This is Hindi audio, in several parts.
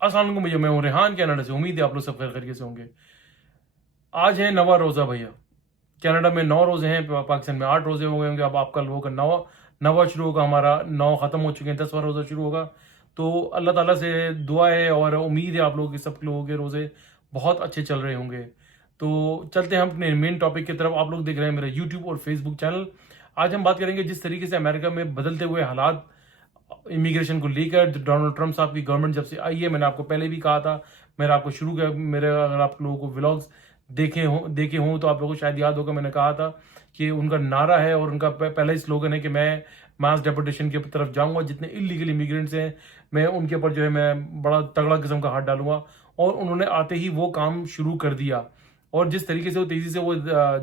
अस्सलाम वालेकुम भैया, मैं हूँ रेहान कनाडा से। उम्मीद है आप लोग सब खैर खैरियत से होंगे। आज है नवा रोज़ा भैया। कनाडा में 9 रोज़े हैं, पाकिस्तान में 8 रोज़े हो गए होंगे। अब आपका लोगों का नवा नवा शुरू होगा, हमारा 9 ख़त्म हो चुके हैं, 10वां रोज़ा शुरू होगा। तो अल्लाह ताला से दुआ है और उम्मीद है आप लोगों के सब लोगों के रोज़े बहुत अच्छे चल रहे होंगे। तो चलते हैं हम अपने मेन टॉपिक की तरफ। आप लोग देख रहे हैं मेरा यूट्यूब और फेसबुक चैनल। आज हम बात करेंगे जिस तरीके से अमेरिका में बदलते हुए हालात इमिग्रेशन को लेकर, डोनाल्ड ट्रंप साहब की गवर्नमेंट जब से आई है, मैंने आपको पहले भी कहा था, मैंने आपको शुरू किया मेरे, अगर आप लोगों को व्लॉग्स देखे हों तो आप लोगों को शायद याद होगा, मैंने कहा था कि उनका नारा है और उनका पहला ही स्लोगन है कि मैं मास डेपोटेशन की तरफ जाऊंगा। जितने इलीगल इमिग्रेंट्स हैं मैं उनके ऊपर जो है मैं बड़ा तगड़ा किस्म का हाथ डालूंगा। और उन्होंने आते ही वो काम शुरू कर दिया। और जिस तरीके से वो तेजी से वो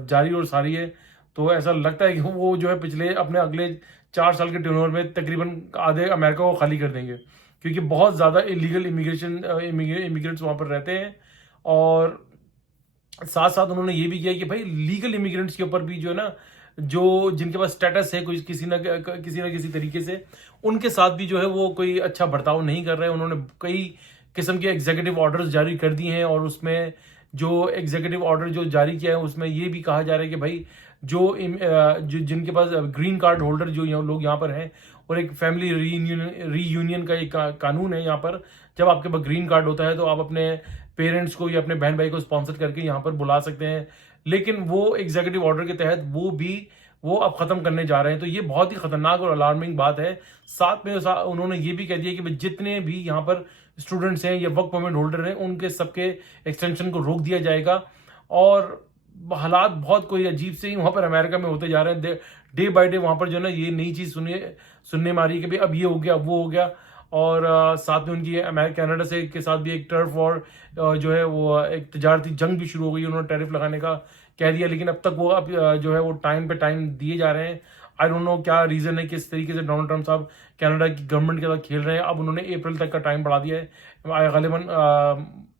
जारी और सारी है, तो ऐसा लगता है कि वो जो है पिछले अपने अगले 4 साल के टर्नओवर में तकरीबन आधे अमेरिका को खाली कर देंगे, क्योंकि बहुत ज़्यादा इलीगल इमिग्रेंट्स वहाँ पर रहते हैं। और साथ साथ उन्होंने ये भी किया कि भाई लीगल इमिग्रेंट्स के ऊपर भी जो है ना, जो जिनके पास स्टेटस है कोई किसी ना किसी तरीके से, उनके साथ भी जो है वो कोई अच्छा बर्ताव नहीं कर रहे हैं। उन्होंने कई किस्म के एग्जीक्यूटिव ऑर्डर्स जारी कर दिए हैं और उसमें जो एग्जीक्यूटिव ऑर्डर जो जारी किया है उसमें ये भी कहा जा रहा है कि भाई जो जिनके पास ग्रीन कार्ड होल्डर जो लोग यहाँ पर हैं, और एक फैमिली रीयूनियन का एक कानून है यहाँ पर। जब आपके पास ग्रीन कार्ड होता है तो आप अपने पेरेंट्स को या अपने बहन भाई को स्पॉन्सर करके यहाँ पर बुला सकते हैं। लेकिन वो एग्जीक्यूटिव ऑर्डर के तहत वो अब खत्म करने जा रहे हैं। तो ये बहुत ही खतरनाक और अलार्मिंग बात है। साथ में उन्होंने ये भी कह दिया कि भाई जितने भी यहाँ पर स्टूडेंट्स हैं या वर्क परमिट होल्डर हैं, उनके सबके एक्सटेंशन को रोक दिया जाएगा। और हालात बहुत कोई अजीब से ही वहां पर अमेरिका में होते जा रहे हैं। डे बाय डे वहां पर जो है ना ये नई चीज सुनने में आ रही है कि भाई अब ये हो गया, अब वो हो गया। और साथ में उनकी अमेरिका कनाडा से के साथ भी एक टर्फ वॉर जो है वो एक तजारती जंग भी शुरू हो गई। उन्होंने टैरिफ लगाने का कह दिया, लेकिन अब तक वो अब जो है वो टाइम पे टाइम दिए जा रहे हैं। आई डोंट नो क्या रीजन है, किस तरीके से डोनाल्ड ट्रंप साहब कनाडा की गवर्नमेंट के साथ खेल रहे हैं। अब उन्होंने अप्रैल तक का टाइम बढ़ा दिया है, गालिबन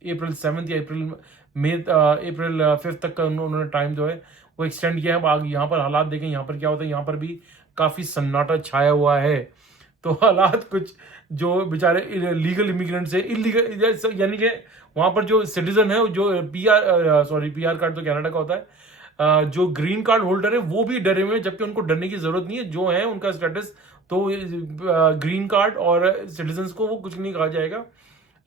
April 7 या अप्रैल 5 तक का उन्होंने टाइम जो है वो एक्सटेंड किया है। अब आगे यहाँ पर हालात देखें, यहाँ पर क्या होता है। यहाँ पर भी काफी सन्नाटा छाया हुआ है। तो हालात कुछ जो बेचारे लीगल इमिग्रेंट्स है, इलीगल यानी कि वहां पर जो सिटीजन है, जो पीआर कार्ड तो कनाडा का होता है, जो ग्रीन कार्ड होल्डर है वो भी डरे हुए हैं, जबकि उनको डरने की जरूरत नहीं है। जो है उनका स्टेटस तो ग्रीन कार्ड और सिटीजन्स को वो कुछ नहीं कहा जाएगा।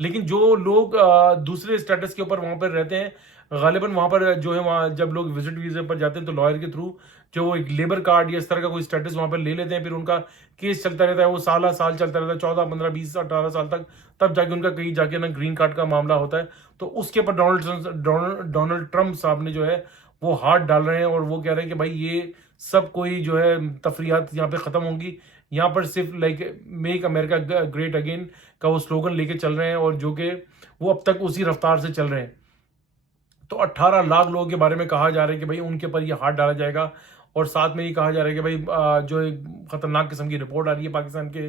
लेकिन जो लोग दूसरे स्टेटस के ऊपर वहां पर रहते हैं, गालिबन वहां पर जो है, वहां जब लोग विजिट वीजे पर जाते हैं तो लॉयर के थ्रू जो वो एक लेबर कार्ड या इस तरह का कोई स्टेटस वहां पर ले लेते हैं। फिर उनका केस चलता रहता है, वो साल साल चलता रहता है, 14 15 20 18 साल तक। तब जाके उनका कहीं जाके ना ग्रीन कार्ड का मामला होता है। तो उसके ऊपर डोनाल्ड ट्रंप साहब ने जो है वो हाथ डाल रहे हैं और वो कह रहे हैं कि भाई ये सब कोई जो है तफरीयात यहाँ पे खत्म होंगी। यहाँ पर सिर्फ like make America great again का वो स्लोगन लेके चल रहे हैं, और जो कि वो अब तक उसी रफ्तार से चल रहे हैं। तो 18 लाख लोगों के बारे में कहा जा रहा है कि भाई उनके ऊपर ये हाथ डाला जाएगा। और साथ में ये कहा जा रहा है कि भाई जो एक खतरनाक किस्म की रिपोर्ट आ रही है पाकिस्तान के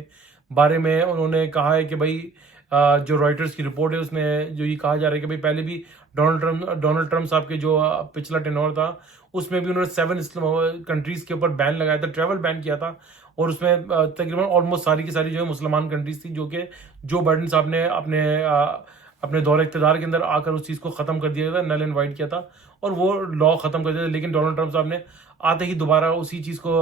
बारे में, उन्होंने कहा है कि भाई जो रॉयटर्स की रिपोर्ट है उसमें जो ये कहा जा रहा है कि भाई पहले भी डोनाल्ड ट्रंप साहब के जो पिछला टेन्योर था उसमें भी उन्होंने 7 कंट्रीज के ऊपर बैन लगाया था, ट्रैवल बैन किया था। और उसमें तकरीबन ऑलमोस्ट सारी की सारी जो है मुसलमान कंट्रीज थी, जो कि जो बाइडेन साहब ने अपने दौरे इक़्तिदार के अंदर आकर उस चीज़ को ख़त्म कर दिया था, नल एंड वाइट किया था और वो लॉ ख़त्म कर दिया था। लेकिन डोनाल्ड ट्रंप साहब ने आते ही दोबारा उसी चीज़ को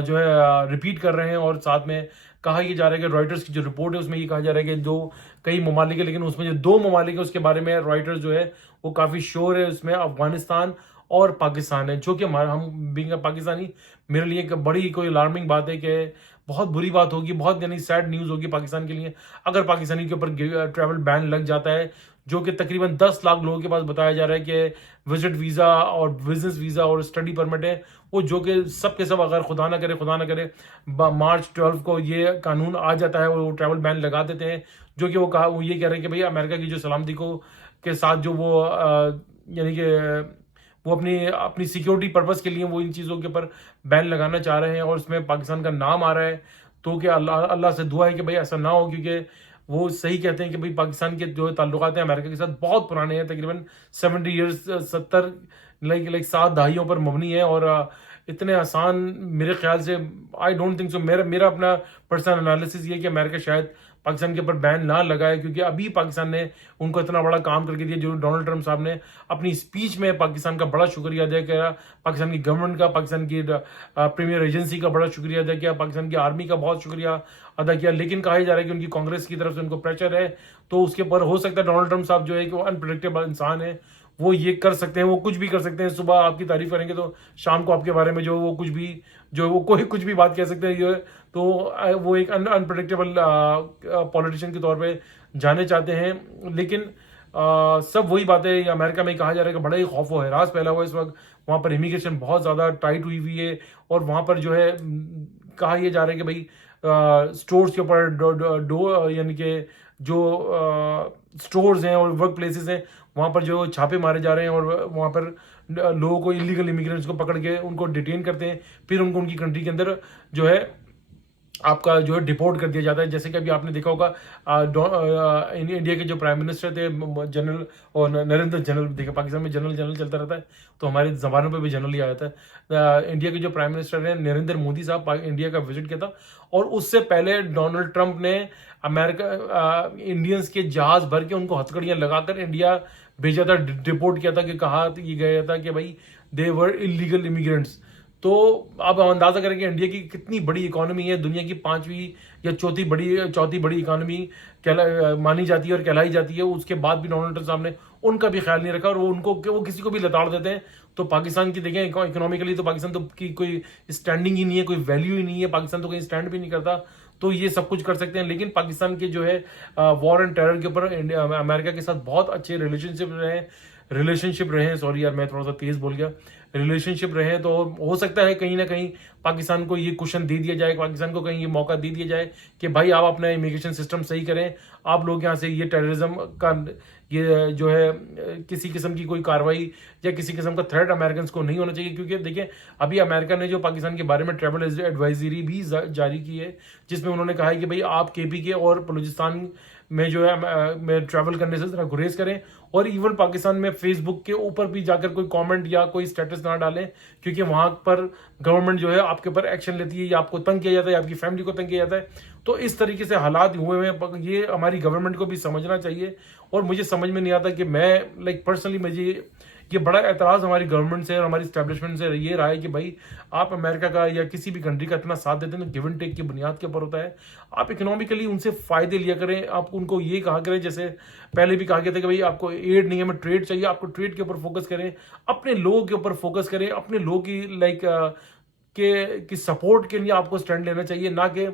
जो है रिपीट कर रहे हैं। और साथ में कहा यह जा रहा है कि रॉयटर्स की जो रिपोर्ट है उसमें ये कहा जा रहा है कि जो कई ममालिक है, लेकिन उसमें जो 2 ममालिक है उसके बारे में रॉयटर्स जो है वो काफ़ी श्योर है। उसमें अफगानिस्तान और पाकिस्तान है, जो कि हमारा, हम बीइंग पाकिस्तानी, मेरे लिए एक बड़ी कोई अलार्मिंग बात है कि बहुत बुरी बात होगी, बहुत यानी सैड न्यूज़ होगी पाकिस्तान के लिए अगर पाकिस्तानी के ऊपर ट्रैवल बैन लग जाता है। जो कि तकरीबन 10 लाख लोगों के पास बताया जा रहा है कि विजिट वीज़ा और बिजनेस वीज़ा और स्टडी परमिट है वो, जो कि सब के सब अगर खुदा ना करे मार्च 12 को ये कानून आ जाता है, वो ट्रैवल बैन लगा देते हैं। जो कि वो ये कह रहे हैं कि भाई अमेरिका की जो सलामती को के साथ जो वो यानी कि वो अपनी अपनी सिक्योरिटी पर्पस के लिए वो इन चीज़ों के ऊपर बैन लगाना चाह रहे हैं। और उसमें पाकिस्तान का नाम आ रहा है। तो क्या अल्लाह अल्लाह से दुआ है कि भाई ऐसा ना हो, क्योंकि वो सही कहते हैं कि भाई पाकिस्तान के जो ताल्लुकात हैं अमेरिका के साथ बहुत पुराने हैं, तकरीबन 70 ईयर्स 70 लाइक 7 दहाइयों पर मबनी है। और इतने आसान मेरे ख्याल से आई डोंट थिंक सो। मेरा मेरा अपना पर्सनल एनालिसिस ये है कि अमेरिका शायद पाकिस्तान के ऊपर बैन ना लगाए, क्योंकि अभी पाकिस्तान ने उनको इतना बड़ा काम करके दिया। जो डोनाल्ड ट्रंप साहब ने अपनी स्पीच में पाकिस्तान का बड़ा शुक्रिया अदा किया, पाकिस्तान की गवर्नमेंट का, पाकिस्तान की प्रीमियर एजेंसी का बड़ा शुक्रिया अदा किया, पाकिस्तान की आर्मी का बहुत शुक्रिया अदा किया। लेकिन कहा जा रहा है कि उनकी कांग्रेस की तरफ से उनको प्रेशर है, तो उसके ऊपर हो सकता है डोनाल्ड ट्रंप साहब जो है कि वो अनप्रेडिक्टेबल इंसान है, वो ये कर सकते हैं, वो कुछ भी कर सकते हैं। सुबह आपकी तारीफ करेंगे तो शाम को आपके बारे में जो वो कुछ भी, जो वो कोई कुछ भी बात कह सकते हैं। ये तो वो एक अनप्रेडिक्टेबल पॉलिटिशियन के तौर पे जाने चाहते हैं। लेकिन सब वही बातें अमेरिका में कहा जा रहा है कि बड़ा ही खौफ व हरास फैला हुआ है इस वक्त। वहाँ पर इमिग्रेशन बहुत ज़्यादा टाइट हुई हुई है, और वहाँ पर जो है कहा यह जा रहा है कि भाई स्टोर्स के ऊपर डो यानी कि जो स्टोर्स हैं और वर्क प्लेसेस हैं वहाँ पर जो छापे मारे जा रहे हैं, और वहाँ पर लोगों को, इलीगल इमिग्रेंट्स को पकड़ के उनको डिटेन करते हैं, फिर उनको उनकी कंट्री के अंदर जो है आपका जो है डिपोर्ट कर दिया जाता है। जैसे कि अभी आपने देखा होगा इंडिया के जो प्राइम मिनिस्टर थे जनरल और नरेंद्र जनरल, देखा पाकिस्तान में जनरल जनरल चलता रहता है तो हमारी जबानों पे भी जनरल ही आ जाता है। इंडिया के जो प्राइम मिनिस्टर हैं नरेंद्र मोदी साहब इंडिया का विजिट किया था, और उससे पहले डोनाल्ड ट्रंप ने अमेरिका इंडियंस के जहाज भर के उनको हथकड़ियां लगाकर इंडिया भेजा था, डिपोर्ट किया था, कि कहा ये गया था कि भाई दे वर इलीगल इमिग्रेंट्स। तो आप अंदाजा करें कि इंडिया की कितनी बड़ी इकोनॉमी है, दुनिया की 5वीं या चौथी बड़ी इकोनॉमी मानी जाती है और कहलाई जाती है। उसके बाद भी डोनाल्ड ट्रंप साहब ने उनका भी ख्याल नहीं रखा, और वो किसी को भी लताड़ देते हैं। तो पाकिस्तान की देखें इकोनॉमिकली तो पाकिस्तान तो की कोई स्टैंडिंग ही नहीं है, कोई वैल्यू ही नहीं है, पाकिस्तान तो कहीं स्टैंड भी नहीं करता। तो ये सब कुछ कर सकते हैं, लेकिन पाकिस्तान के जो है वॉर एंड टेरर के ऊपर अमेरिका के साथ बहुत अच्छे रिलेशनशिप रहे, सॉरी यार मैं थोड़ा सा तेज बोल गया, रिलेशनशिप रहे। तो हो सकता है कहीं ना कहीं पाकिस्तान को ये क्वेश्चन दे दिया जाए, पाकिस्तान को कहीं ये मौका दे दिया जाए कि भाई आप अपना इमिग्रेशन सिस्टम सही करें, आप लोग यहाँ से ये टेररिज्म का ये जो है किसी किस्म की कोई कार्रवाई या किसी किस्म का थ्रेट अमेरिकन को नहीं होना चाहिए। क्योंकि देखिए अभी अमेरिका ने जो पाकिस्तान के बारे में ट्रैवल एडवाइजरी भी जारी की है, जिसमें उन्होंने कहा है कि भाई आप केपी के और बलूचिस्तान में जो है में ट्रैवल करने से जरा गुरेज करें, और इवन पाकिस्तान में फेसबुक के ऊपर भी जाकर कोई कमेंट या कोई स्टेटस ना डालें, क्योंकि वहां पर गवर्नमेंट जो है आपके ऊपर एक्शन लेती है, या आपको तंग किया जाता है, आपकी फैमिली को तंग किया जाता है। तो इस तरीके से हालात हुए हैं, ये हमारी गवर्नमेंट को भी समझना चाहिए। और मुझे समझ में नहीं आता कि मैं पर्सनली मुझे ये बड़ा एतराज हमारी गवर्नमेंट से और हमारी स्टैब्लिशमेंट से ये रहा है कि भाई आप अमेरिका का या किसी भी कंट्री का इतना साथ देते हैं तो गिव एंड टेक की बुनियाद के ऊपर होता है। आप इकोनॉमिकली उनसे फायदे लिया करें, आप उनको ये कहा करें, जैसे पहले भी कहा गया था कि भाई आपको एड नहीं है, हमें ट्रेड चाहिए, आपको ट्रेड के ऊपर फोकस करें, अपने लोगों के ऊपर फोकस करें, अपने लोगों की की सपोर्ट के लिए आपको स्टैंड लेना चाहिए, ना कि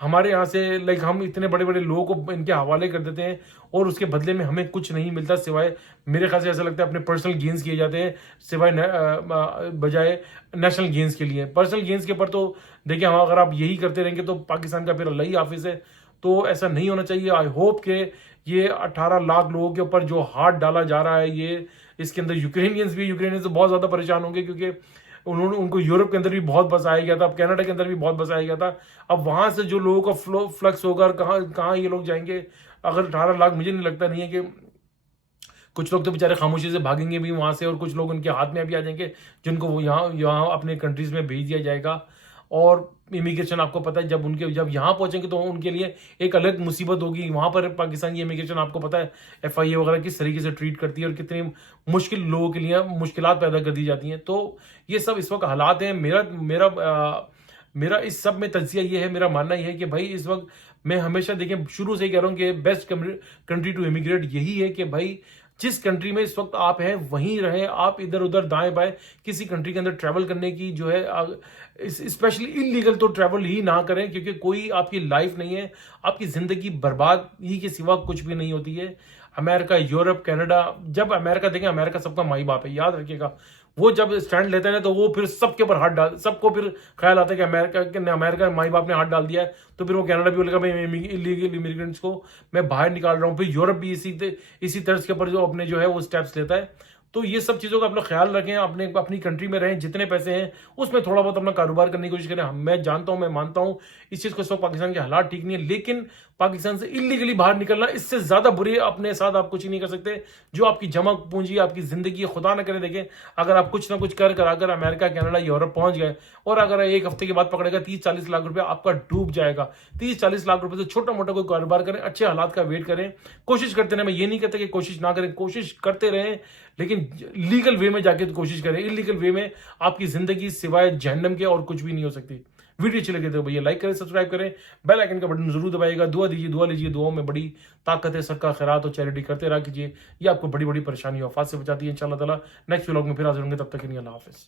हमारे यहाँ से हम इतने बड़े बड़े लोगों को इनके हवाले कर देते हैं और उसके बदले में हमें कुछ नहीं मिलता, सिवाय मेरे ख्याल से ऐसा लगता है अपने पर्सनल गेन्स किए जाते हैं, सिवाय बजाय नेशनल गेन्स के लिए। पर्सनल गेन्स के ऊपर तो देखिए हम अगर आप यही करते रहेंगे तो पाकिस्तान का फिर अल्लाह ही हाफिज है। तो ऐसा नहीं होना चाहिए। आई होप के ये 18 लाख लोगों के ऊपर जो हाथ डाला जा रहा है, ये इसके अंदर यूक्रेनियंस तो बहुत ज्यादा परेशान होंगे, क्योंकि उनको यूरोप के अंदर भी बहुत बसाया गया था, अब कनाडा के अंदर भी बहुत बसाया गया था। अब वहां से जो लोगों का फ्लक्स होगा और कहाँ ये लोग जाएंगे, अगर 18 लाख, मुझे नहीं लगता नहीं है कि कुछ लोग तो बेचारे खामोशी से भागेंगे भी वहां से, और कुछ लोग उनके हाथ में भी आ जाएंगे जिनको वो यहाँ अपने कंट्रीज में भेज दिया जाएगा। और इमिग्रेशन आपको पता है जब यहाँ पहुंचेंगे तो उनके लिए एक अलग मुसीबत होगी। वहां पर पाकिस्तान की इमिग्रेशन आपको पता है FIA वगैरह किस तरीके से ट्रीट करती है और कितनी मुश्किल लोगों के लिए मुश्किलात पैदा कर दी जाती हैं। तो ये सब इस वक्त हालात हैं। मेरा इस सब में तज्जिया ये है, मेरा मानना यह है कि भाई इस वक्त मैं हमेशा देखें शुरू से ही कह रहा हूं कि बेस्ट कंट्री टू इमिग्रेट यही है कि भाई जिस कंट्री में इस वक्त आप हैं वहीं रहें। आप इधर उधर दाएं बाएं किसी कंट्री के अंदर ट्रैवल करने की जो है स्पेशली इलीगल तो ट्रैवल ही ना करें, क्योंकि कोई आपकी लाइफ नहीं है, आपकी जिंदगी बर्बाद ही के सिवा कुछ भी नहीं होती है। अमेरिका, यूरोप, कनाडा, जब अमेरिका देखें, अमेरिका सबका माई बाप है, याद रखिएगा। वो जब स्टैंड लेते हैं तो वो फिर सबके ऊपर हाथ डाल, सबको फिर ख्याल आता है कि अमेरिका माई बाप ने हाथ डाल दिया है, तो फिर वो कनाडा भी बोलेगा भाई इलीगल इमिग्रेंट्स को मैं बाहर निकाल रहा हूँ। फिर यूरोप भी इसी तर्ज के ऊपर जो अपने जो है वो स्टेप्स लेता है। तो ये सब चीजों का आप लोग ख्याल रखें, अपनी कंट्री में रहें, जितने पैसे हैं उसमें थोड़ा बहुत अपना कारोबार करने की कोशिश करें। मैं जानता हूं, मैं मानता हूं इस चीज को, इस वक्त पाकिस्तान के हालात ठीक नहीं है, लेकिन पाकिस्तान से इलीगली बाहर निकलना, इससे ज्यादा बुरी अपने साथ आप कुछ नहीं कर सकते। जो आपकी जमा पूंजी, आपकी जिंदगी, खुदा न करे देखें, अगर आप कुछ ना कुछ कर अगर अमेरिका, कनाडा, यूरोप पहुंच गए और अगर एक हफ्ते के बाद पकड़ेगा 30-40 लाख रुपया आपका डूब जाएगा। 30-40 लाख रुपए से छोटा मोटा कोई कारोबार करें, अच्छे हालात का वेट करें, कोशिश करते रहें। मैं ये नहीं कहता कि कोशिश ना करें, कोशिश करते रहें, लेकिन लीगल वे में जाके तो कोशिश करें। इलीगल वे में आपकी जिंदगी सिवाय जहन्नम के और कुछ भी नहीं हो सकती। वीडियो अच्छी लगे तो भैया लाइक करें, सब्सक्राइब करें, बेल आइकन का बटन जरूर दबाइएगा। दुआ दीजिए, दुआ लीजिए, दुआओं में बड़ी ताकत है। सबका खैरात और चैरिटी करते रहा कीजिए, ये आपको बड़ी बड़ी परेशानी और आफत से बचाती है। इंशाअल्लाह ताला नेक्स्ट व्लॉग में फिर हाजिर होंगे, तब तक के लिए अल्लाह हाफिज़।